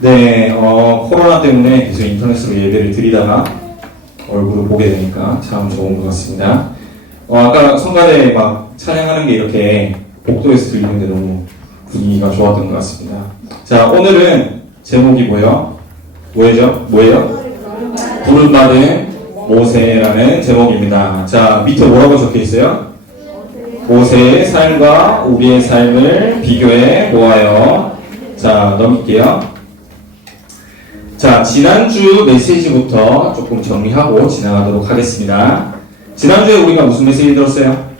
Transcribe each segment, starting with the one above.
네, 코로나 때문에 계속 인터넷으로 예배를 드리다가 얼굴을 보게 되니까 참 좋은 것 같습니다. 아까 성가대 막 찬양하는 게 이렇게 복도에서 들리는데 너무 분위기가 좋았던 것 같습니다. 자, 오늘은 제목이 뭐예요? 뭐예요? 부름받은 모세라는 제목입니다. 자, 밑에 뭐라고 적혀 있어요? 모세의 삶과 우리의 삶을 비교해 보아요. 자, 넘길게요. 자, 지난주 메시지부터 조금 정리하고 지나가도록 하겠습니다. 지난주에 우리가 무슨 메시지 들었어요?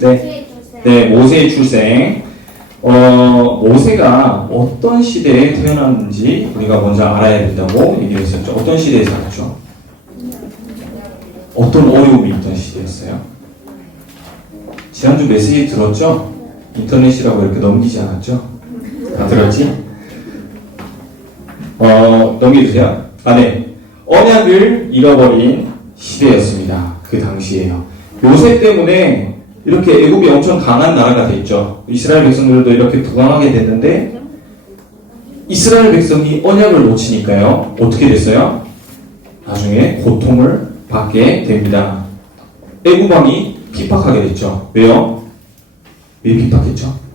네, 모세의 출생. 모세가 어떤 시대에 태어났는지 우리가 먼저 알아야 된다고 얘기를 했었죠. 어떤 시대에 살았죠? 어떤 어려움이 있던 시대였어요? 지난주 메시지 들었죠? 인터넷이라고 이렇게 넘기지 않았죠? 다 들었지? 넘겨주세요. 네. 언약을 잃어버린 시대였습니다. 그 당시에요. 요새 때문에 이렇게 애국이 엄청 강한 나라가 됐죠. 이스라엘 백성들도 이렇게 부강하게 됐는데 이스라엘 백성이 언약을 놓치니까요. 어떻게 됐어요? 나중에 고통을 받게 됩니다. 애국왕이 핍박하게 됐죠. 왜요? 왜 핍박했죠?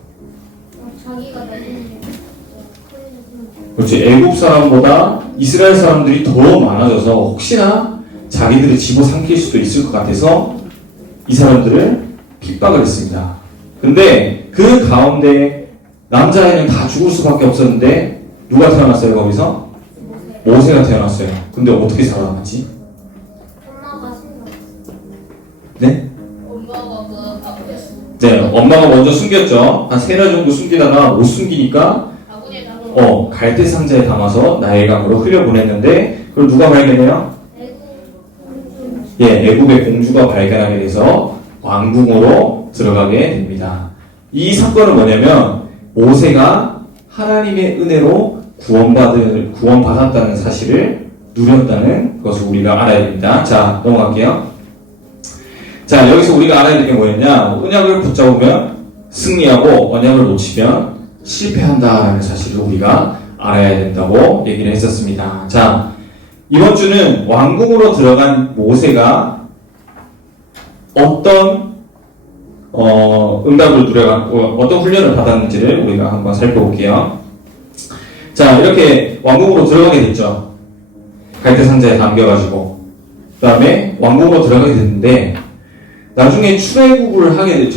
그렇지. 애국 사람보다 이스라엘 사람들이 더 많아져서 혹시나 자기들을 집어삼킬 수도 있을 것 같아서 이 사람들을 핍박을 했습니다. 근데 그 가운데 남자애는 다 죽을 수밖에 없었는데 누가 태어났어요 거기서? 모세가 태어났어요. 근데 어떻게 살아남았지? 네? 네, 엄마가 먼저 숨겼죠. 한 3달 정도 숨기다가 못 숨기니까 갈대 상자에 담아서 나일강으로 흘려보냈는데 그걸 누가 발견해요? 애굽의 공주가 발견하게 돼서 왕궁으로 들어가게 됩니다. 이 사건은 뭐냐면 모세가 하나님의 은혜로 구원받았다는 사실을 누렸다는 것을 우리가 알아야 됩니다. 자, 넘어갈게요. 자, 여기서 우리가 알아야 될 게 뭐였냐? 언약을 붙잡으면 승리하고 언약을 놓치면 실패한다라는 사실을 우리가 알아야 된다고 얘기를 했었습니다. 자, 이번 주는 왕궁으로 들어간 모세가 어떤 응답을 누려갖고 어떤 훈련을 받았는지를 우리가 한번 살펴볼게요. 자, 이렇게 왕궁으로 들어가게 됐죠. 갈대 상자에 담겨가지고 그 다음에 왕궁으로 들어가게 됐는데 나중에 출애굽을 하게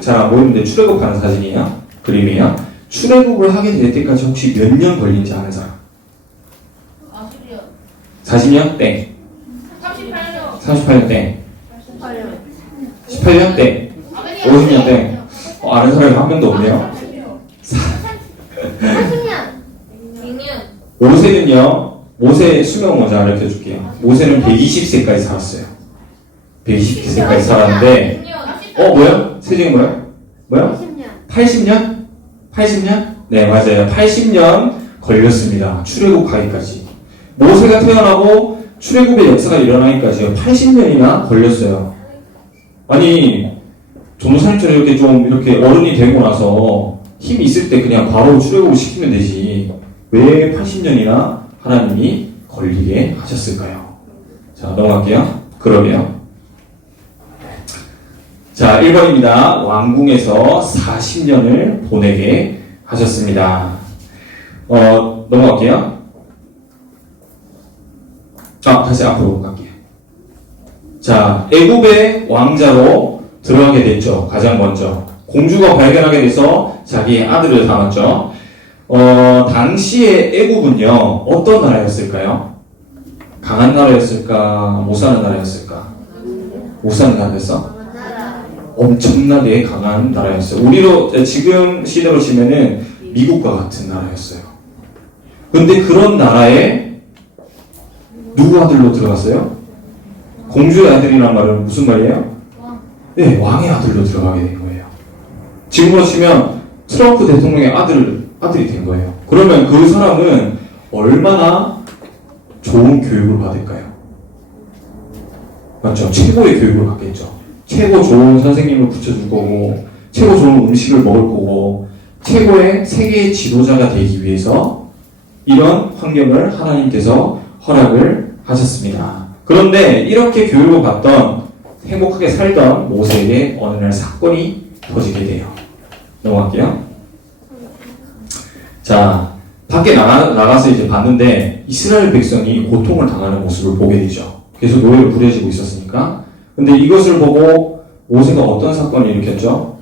잘 안 보이는데 출애굽하는 사진이에요. 그림이에요. 출애굽을 하게 될 때까지 혹시 몇 년 걸린지 아는 사람? 40년? 땡. 38년 땡. 18년 땡. 50년 땡. 아는 사람이 한 명도 없네요. 모세는요. 모세 수명 먼저 알려줄게요. 모세는 120세까지 살았어요. 120세까지 살았는데 뭐야? 세종이 뭐야? 80년? 80년? 네, 맞아요. 80년 걸렸습니다. 출애굽하기까지. 모세가 태어나고 출애굽의 역사가 일어나기까지요. 80년이나 걸렸어요. 아니, 전도사님처럼 이렇게 어른이 되고 나서 힘이 있을 때 그냥 바로 출애굽을 시키면 되지. 왜 80년이나 하나님이 걸리게 하셨을까요? 자, 넘어갈게요. 그러면 자, 1번입니다. 왕궁에서 40년을 보내게 하셨습니다. 넘어갈게요. 다시 앞으로 갈게요. 자, 애굽의 왕자로 들어가게 됐죠. 가장 먼저. 공주가 발견하게 돼서 자기의 아들을 담았죠. 당시의 애굽은요, 어떤 나라였을까요? 강한 나라였을까? 못 사는 나라였을까? 못 사는 나라였어? 엄청나게 강한 나라였어요. 우리로 지금 시대로 치면은 미국과 같은 나라였어요. 근데 그런 나라에 누구 아들로 들어갔어요? 공주의 아들이란 말은 무슨 말이에요? 네, 왕의 아들로 들어가게 된 거예요. 지금으로 치면 트럼프 대통령의 아들이 된 거예요. 그러면 그 사람은 얼마나 좋은 교육을 받을까요? 맞죠? 최고의 교육을 받겠죠. 최고 좋은 선생님을 붙여줄 거고, 최고 좋은 음식을 먹을 거고, 최고의 세계의 지도자가 되기 위해서 이런 환경을 하나님께서 허락을 하셨습니다. 그런데 이렇게 교육을 받던 행복하게 살던 모세에게 어느 날 사건이 터지게 돼요. 넘어갈게요. 자, 밖에 나가서 이제 봤는데 이스라엘 백성이 고통을 당하는 모습을 보게 되죠. 계속 노예로 부려지고 있었으니까. 근데 이것을 보고 모세가 어떤 사건을 일으켰죠?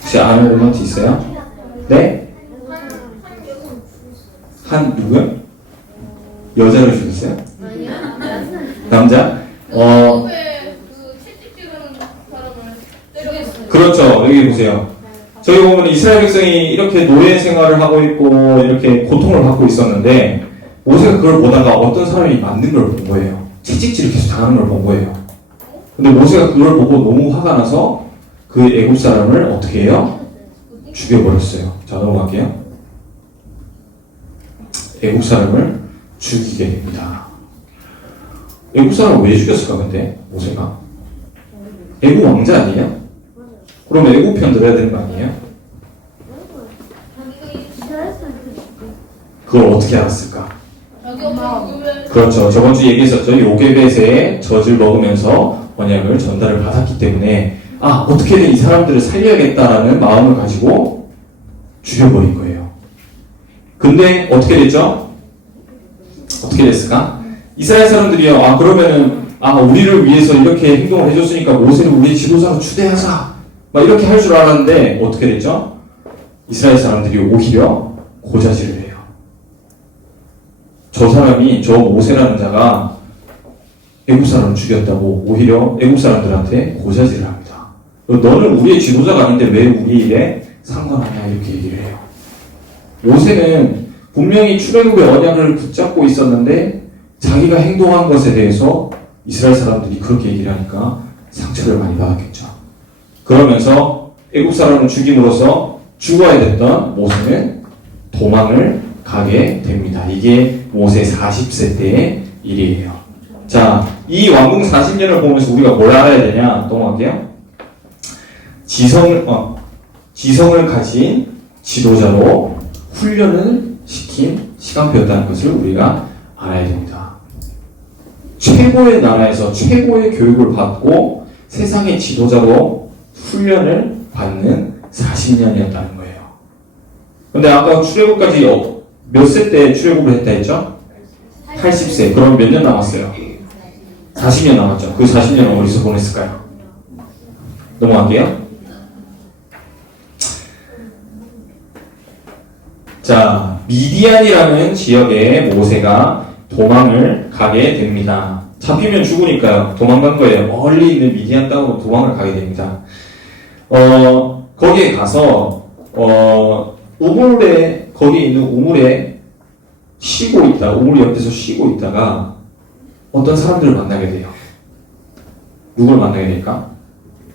혹시 아는 르먼트 있어요? 네? 한 누구요? 여자를 죽였어요? 남자? 그렇죠. 여기 보세요. 저희 보면 이스라엘 백성이 이렇게 노예 생활을 하고 있고 이렇게 고통을 받고 있었는데 모세가 그걸 보다가 어떤 사람이 맞는 걸 본 거예요. 채찍질을 계속 당하는 걸 본 거예요. 근데 모세가 그걸 보고 너무 화가 나서 그 애굽 사람을 어떻게 해요? 죽여버렸어요. 자, 넘어갈게요. 애굽 사람을 죽이게 됩니다. 애굽 사람을 왜 죽였을까 근데 모세가? 애굽 왕자 아니에요? 그럼 애굽 편 들어야 되는 거 아니에요? 그걸 어떻게 알았을까? 그렇죠. 저번 주 얘기했었죠. 요게벳의 젖을 먹으면서 언약을 전달을 받았기 때문에 어떻게든 이 사람들을 살려야겠다라는 마음을 가지고 죽여버린 거예요. 근데 어떻게 됐죠? 어떻게 됐을까? 이스라엘 사람들이요. 그러면은 우리를 위해서 이렇게 행동을 해줬으니까 모세를 우리 지도자로 추대하자. 막 이렇게 할 줄 알았는데 어떻게 됐죠? 이스라엘 사람들이 오히려 고자질을 해요. 저 모세라는 자가 애굽 사람을 죽였다고 오히려 애굽 사람들한테 고자질을 합니다. 너는 우리의 지도자가 아닌데 왜 우리 일에 상관하냐 이렇게 얘기를 해요. 모세는 분명히 출애굽의 언약을 붙잡고 있었는데 자기가 행동한 것에 대해서 이스라엘 사람들이 그렇게 얘기를 하니까 상처를 많이 받았겠죠. 그러면서 애굽 사람을 죽임으로써 죽어야 됐던 모세는 도망을 가게 됩니다. 이게 모세 40세 때의 일이에요. 자, 이 왕궁 40년을 보면서 우리가 뭘 알아야 되냐? 넘어갈게요. 지성을 가진 지도자로 훈련을 시킨 시간표였다는 것을 우리가 알아야 됩니다. 최고의 나라에서 최고의 교육을 받고 세상의 지도자로 훈련을 받는 40년이었다는 거예요. 근데 아까 출애굽까지 몇 세 때 출애굽을 했다 했죠? 80세. 그럼 몇 년 남았어요? 40년 남았죠. 그 40년은 어디서 보냈을까요? 넘어갈게요. 자, 미디안이라는 지역에 모세가 도망을 가게 됩니다. 잡히면 죽으니까 도망간 거예요. 멀리 있는 미디안 땅으로 도망을 가게 됩니다. 거기에 가서 거기에 있는 우물에 우물 옆에서 쉬고 있다가 어떤 사람들을 만나게 돼요. 누굴 만나게 될까?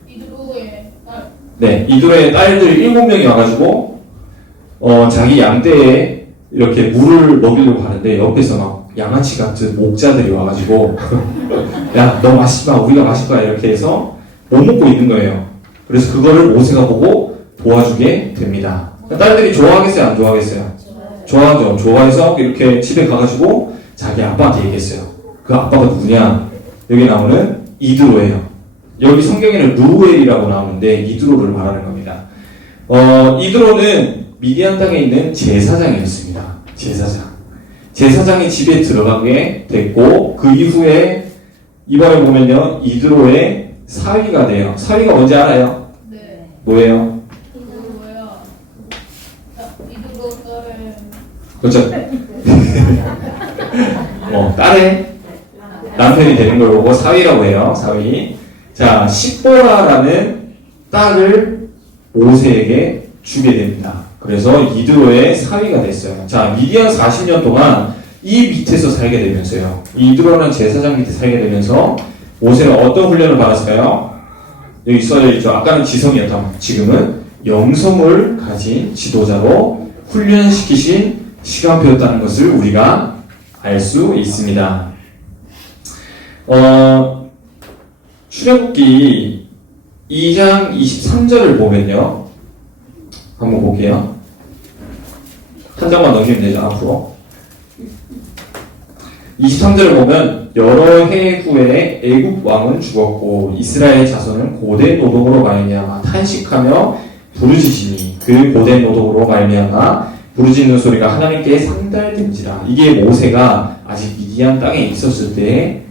이드로의 딸. 네, 이드로의 딸들 7명이 와가지고 자기 양떼에 이렇게 물을 먹이려고 하는데 옆에서 막 양아치 같은 목자들이 와가지고 야, 너 마시지 마, 우리가 마실 거야 이렇게 해서 못 먹고 있는 거예요. 그래서 그거를 모세가 보고 도와주게 됩니다. 딸들이 좋아하겠어요? 안 좋아하겠어요? 좋아하죠. 좋아해서 이렇게 집에 가가지고 자기 아빠한테 얘기했어요. 그 아빠가 누구냐? 여기 나오는 이드로예요. 여기 성경에는 루엘이라고 나오는데 이드로를 말하는 겁니다. 이드로는 미디안 땅에 있는 제사장이었습니다. 제사장이 집에 들어가게 됐고 그 이후에 이번에 보면요 이드로의 사위가 돼요. 사위가 뭔지 알아요? 네. 뭐예요? 이드로 딸의 그렇죠. 딸의 남편이 되는 걸 보고 사위라고 해요. 사위. 자, 십보라라는 딸을 모세에게 주게 됩니다. 그래서 이드로의 사위가 됐어요. 자, 미디안 40년 동안 이 밑에서 살게 되면서요. 이드로는 제사장 밑에 살게 되면서 모세는 어떤 훈련을 받았을까요? 여기 써져 있죠. 아까는 지성이었다면 지금은 영성을 가진 지도자로 훈련시키신 시간표였다는 것을 우리가 알 수 있습니다. 출애굽기 2장 23절을 보면요. 한번 볼게요. 한 장만 넘기면 되죠, 앞으로. 23절을 보면 여러 해 후에 애굽 왕은 죽었고 이스라엘 자손은 고된 노동으로 말미암아 탄식하며 부르짖으니 그 고된 노동으로 말미암아 부르짖는 소리가 하나님께 상달된지라. 이게 모세가 아직 미디안 땅에 있었을 때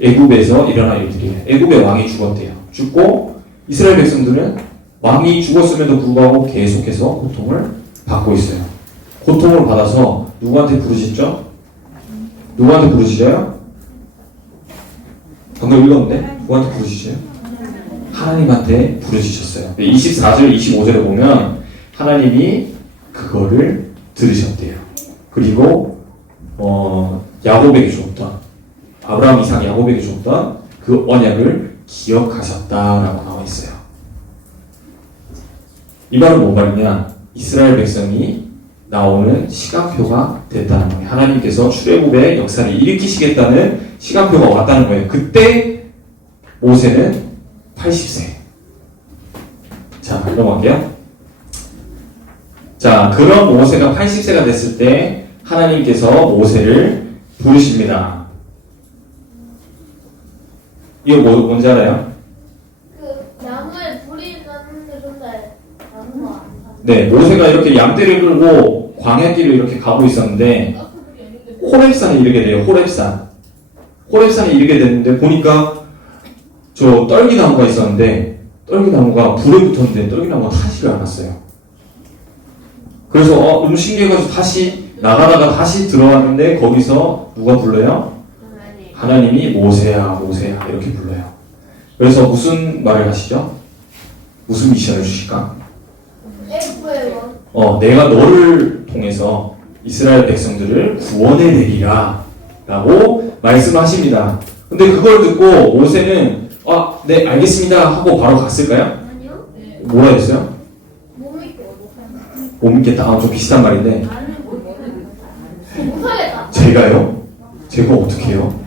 애굽에서 일어난 일들이에요. 애굽의 왕이 죽었대요. 죽고 이스라엘 백성들은 왕이 죽었음에도 불구하고 계속해서 고통을 받고 있어요. 고통을 받아서 누구한테 부르짖죠? 누구한테 부르짖어요? 방금 읽었는데? 누구한테 부르짖어요? 하나님한테 부르짖었어요. 24절, 25절에 보면 하나님이 그거를 들으셨대요. 그리고 야곱에게 줬던 아브라함, 이삭, 야곱에게 줬던 그 언약을 기억하셨다라고 나와 있어요. 이 말은 뭔 말이냐? 이스라엘 백성이 나오는 시간표가 됐다는 거예요. 하나님께서 출애굽의 역사를 일으키시겠다는 시간표가 왔다는 거예요. 그때 모세는 80세. 자, 넘어갈게요. 자, 그런 모세가 80세가 됐을 때 하나님께서 모세를 부르십니다. 이거 뭔지 알아요? 그 나무에 불이 났는데 근데 나무가 안 사. 네, 모세가 이렇게 양떼를 끌고 광야길을 이렇게 가고 있었는데 호렙산에 이르게 돼요. 호렙산에 이르게 됐는데 보니까 저 떨기나무가 있었는데 떨기나무가 불에 붙었는데 떨기나무가 타지를 않았어요. 그래서 너무 신기해가지고 다시 나가다가 다시 들어왔는데 거기서 누가 불러요? 하나님이 모세야 모세야 이렇게 불러요. 그래서 무슨 말을 하시죠? 무슨 미션을 주실까? 내가 너를 통해서 이스라엘 백성들을 구원해 내리라 라고 말씀하십니다. 근데 그걸 듣고 모세는 네 알겠습니다 하고 바로 갔을까요? 아니요. 뭐라 했어요? 못 믿겠다. 좀 비슷한 말인데 못하겠다. 제가요? 제가 어떻게 해요?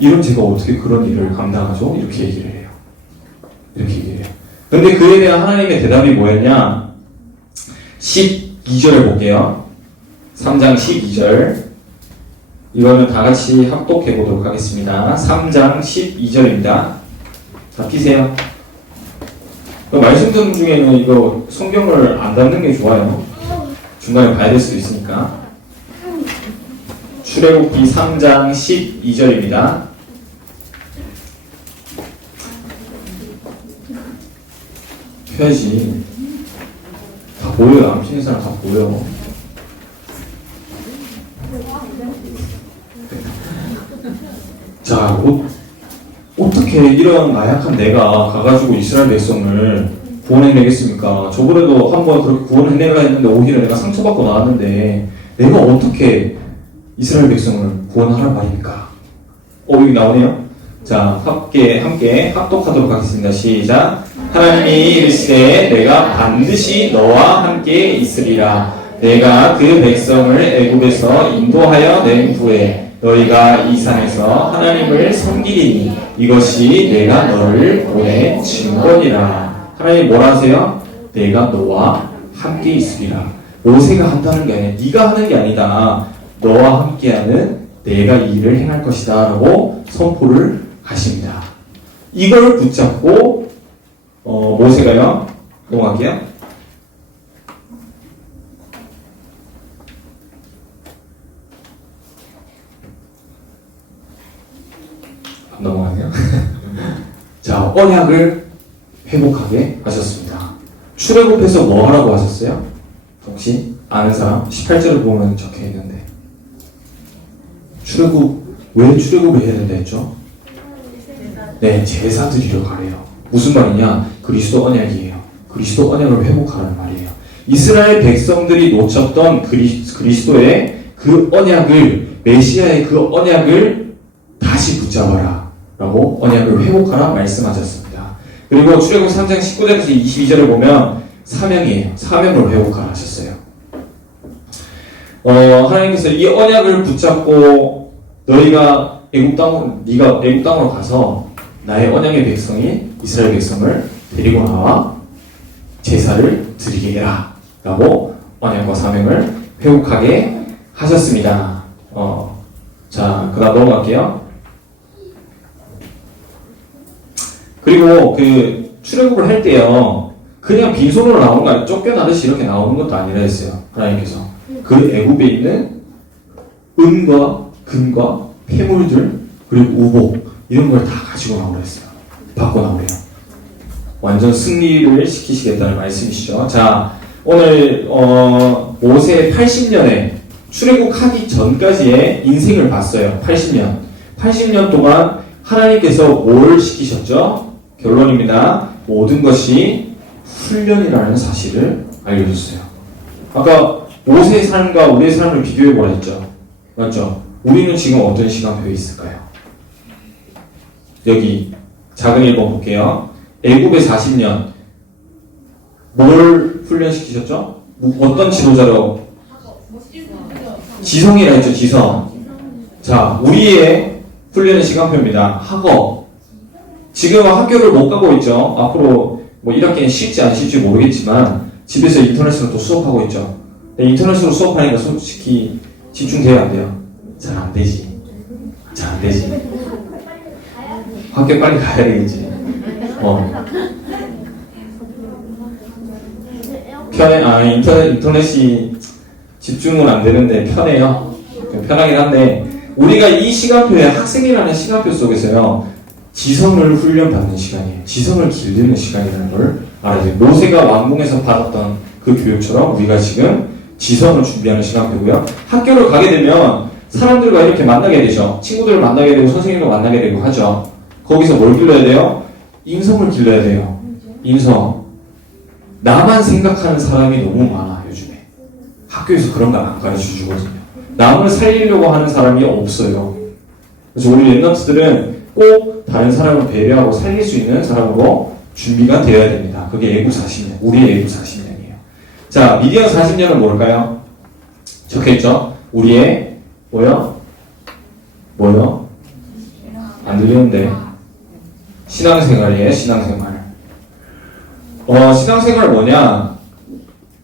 제가 어떻게 그런 일을 감당하죠? 이렇게 얘기를 해요. 근데 그에 대한 하나님의 대답이 뭐였냐? 12절을 볼게요. 3장 12절. 이거는 다 같이 합독해 보도록 하겠습니다. 3장 12절입니다. 자, 피세요. 말씀 듣는 중에는 이거 성경을 안 닫는 게 좋아요. 중간에 봐야 될 수도 있으니까. 출애굽기 3장 12절입니다. 펴야지. 다 보여요. 남친의 사람 다 보여. 자, 어떻게 이런 나약한 내가 가가지고 이스라엘 백성을 구원해내겠습니까? 저번에도 한번 그렇게 구원해내라 했는데 오히려 내가 상처받고 나왔는데 내가 어떻게 이스라엘 백성을 구원하란 말입니까? 여기 나오네요. 자, 함께 합독하도록 하겠습니다. 시작. 하나님이 이르시되 내가 반드시 너와 함께 있으리라. 내가 그 백성을 애굽에서 인도하여 낸 후에 너희가 이 산에서 하나님을 섬기리니 이것이 내가 너를 보낸 증거니라. 하나님 뭐라 하세요? 내가 너와 함께 있으리라. 모세가 한다는 게 아니야. 네가 하는 게 아니다. 너와 함께하는 내가 이 일을 행할 것이다 라고 선포를 하십니다. 이걸 붙잡고 모세가요, 넘어갈게요. 안 넘어가네요. 자, 언약을 회복하게 하셨습니다. 출애굽해서 뭐 하라고 하셨어요? 혹시 아는 사람? 18절을 보면 적혀 있는데 왜 출애굽을 해야 된다 했죠? 네, 제사 드리러 가래요. 무슨 말이냐? 그리스도 언약이에요. 그리스도 언약을 회복하라는 말이에요. 이스라엘 백성들이 놓쳤던 그리스도의 그 언약을, 메시아의 그 언약을 다시 붙잡아라 라고 언약을 회복하라 말씀하셨습니다. 그리고 출애굽 3장 19절에서 22절을 보면 사명이에요. 사명을 회복하라 하셨어요. 하나님께서 이 언약을 붙잡고 네가 애굽 땅으로 가서 나의 언약의 백성인 이스라엘 백성을 데리고 나와 제사를 드리게 해라 라고 언약과 사명을 회복하게 하셨습니다. 자, 그 다음 넘어갈게요. 그리고 그 출애굽을 할 때요, 그냥 빈손으로 나오는 거 아니에요. 쫓겨나듯이 이렇게 나오는 것도 아니라 했어요. 하나님께서. 그 애굽에 있는 은과 금과 폐물들, 그리고 우복, 이런 걸 다 가지고 나오라 했어요. 받고 나오래요. 완전 승리를 시키시겠다는 말씀이시죠. 자, 오늘 모세 80년에 출애굽하기 전까지의 인생을 봤어요. 80년 동안 하나님께서 뭘 시키셨죠? 결론입니다. 모든 것이 훈련이라는 사실을 알려줬어요. 아까 모세의 삶과 우리의 삶을 비교해보라 했죠. 맞죠? 우리는 지금 어떤 시간표에 있을까요? 여기 작은 1번 볼게요. 애굽의 40년 뭘 훈련시키셨죠? 어떤 지도자로? 지성이라 했죠. 지성. 자, 우리의 훈련의 시간표입니다. 학업. 지금 학교를 못 가고 있죠. 앞으로 뭐 1학기는 쉴지 안 쉴지 모르겠지만 집에서 인터넷으로 또 수업하고 있죠. 인터넷으로 수업하니까 솔직히 집중돼야 안 돼요. 잘 안 되지. 잘 안 되지. 학교 빨리 가야 되겠지. 편해. 인터넷이 집중은 안 되는데 편해요. 편하긴 한데, 우리가 이 시간표에 학생이라는 시간표 속에서요, 지성을 훈련받는 시간이에요. 지성을 기르는 시간이라는 걸 알아야 돼요. 모세가 왕궁에서 받았던 그 교육처럼 우리가 지금 지성을 준비하는 시간표고요. 학교를 가게 되면 사람들과 이렇게 만나게 되죠. 친구들을 만나게 되고 선생님을 만나게 되고 하죠. 거기서 뭘 길러야 돼요? 인성을 길러야 돼요. 인성. 나만 생각하는 사람이 너무 많아, 요즘에. 학교에서 그런 거 안 가르쳐 주거든요. 남을 살리려고 하는 사람이 없어요. 그래서 우리 랩런트들은 꼭 다른 사람을 배려하고 살릴 수 있는 사람으로 준비가 되어야 됩니다. 그게 애굽 40년, 우리의 애굽 40년이에요. 자, 미디안 40년은 뭘까요? 적혀있죠? 우리의 뭐요? 안 들리는데. 신앙생활이에요, 신앙생활. 신앙생활 뭐냐?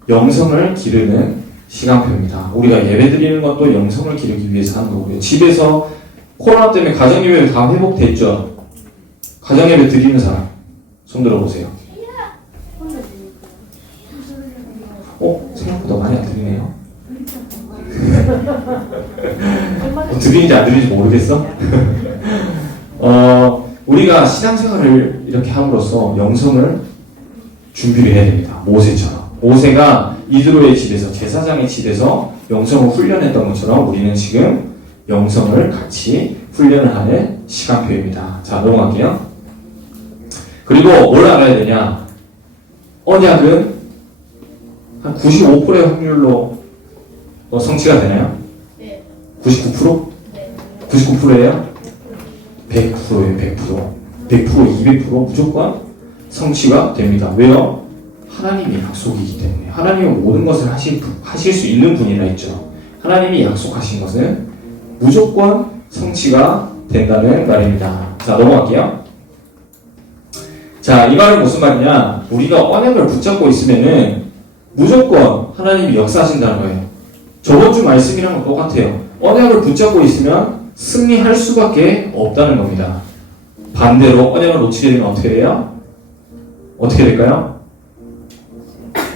영성을 기르는 시간표입니다. 우리가 예배 드리는 것도 영성을 기르기 위해서 하는 거고요. 집에서 코로나 때문에 가정예배 다 회복됐죠? 가정예배 드리는 사람 손 들어보세요. 생각보다 많이 안 드리네요. 드리는지 안 드리는지 모르겠어? 우리가 신앙생활을 이렇게 함으로써 영성을 준비를 해야 됩니다. 모세처럼. 모세가 이드로의 집에서, 제사장의 집에서 영성을 훈련했던 것처럼 우리는 지금 영성을 같이 훈련을 하는 시간표입니다. 자, 넘어갈게요. 그리고 뭘 알아야 되냐? 언약은 한 95%의 확률로 성취가 되나요? 네. 99%? 네. 99%예요? 100%예요. 100%, 200% 무조건 성취가 됩니다. 왜요? 하나님이 약속이기 때문에. 하나님은 모든 것을 하실 수 있는 분이라 했죠. 하나님이 약속하신 것은 무조건 성취가 된다는 말입니다. 자, 넘어갈게요. 자, 이 말은 무슨 말이냐? 우리가 언약을 붙잡고 있으면은 무조건 하나님이 역사하신다는 거예요. 저번 주 말씀이랑 똑같아요. 언약을 붙잡고 있으면 승리할 수밖에 없다는 겁니다. 반대로 언약을 놓치게 되면 어떻게 돼요? 어떻게 될까요?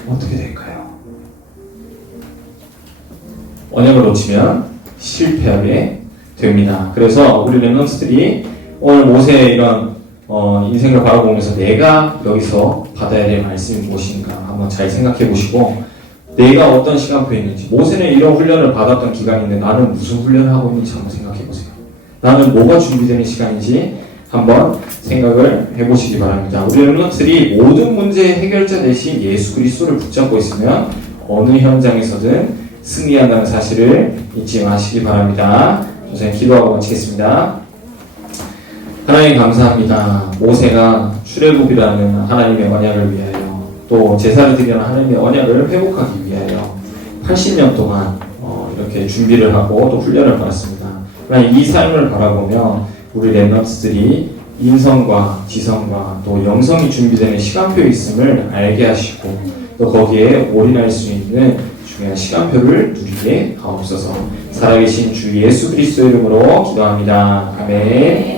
어떻게 될까요? 언약을 놓치면 실패하게 됩니다. 그래서 우리 랩런트들이 오늘 모세의 이런 인생을 바라보면서 내가 여기서 받아야 될 말씀이 무엇인가 한번 잘 생각해 보시고, 내가 어떤 시간표에 있는지, 모세는 이런 훈련을 받았던 기간인데 나는 무슨 훈련을 하고 있는지 한번 생각해 보세요. 나는 뭐가 준비되는 시간인지 한번 생각을 해보시기 바랍니다. 우리 랩런트들이 모든 문제의 해결자 대신 예수 그리스도를 붙잡고 있으면 어느 현장에서든 승리한다는 사실을 잊지 마시기 바랍니다. 우선 기도하고 마치겠습니다. 하나님 감사합니다. 모세가 출애굽이라는 하나님의 언약을 위하여, 또 제사를 드리는 하나님의 언약을 회복하기 위하여 80년 동안 이렇게 준비를 하고 또 훈련을 받았습니다. 하나님, 이 삶을 바라보며 우리 랩런트들이 인성과 지성과 또 영성이 준비되는 시간표에 있음을 알게 하시고 또 거기에 올인할 수 있는 중요한 시간표를 누리게 하옵소서. 살아계신 주 예수 그리스도의 이름으로 기도합니다. 아멘.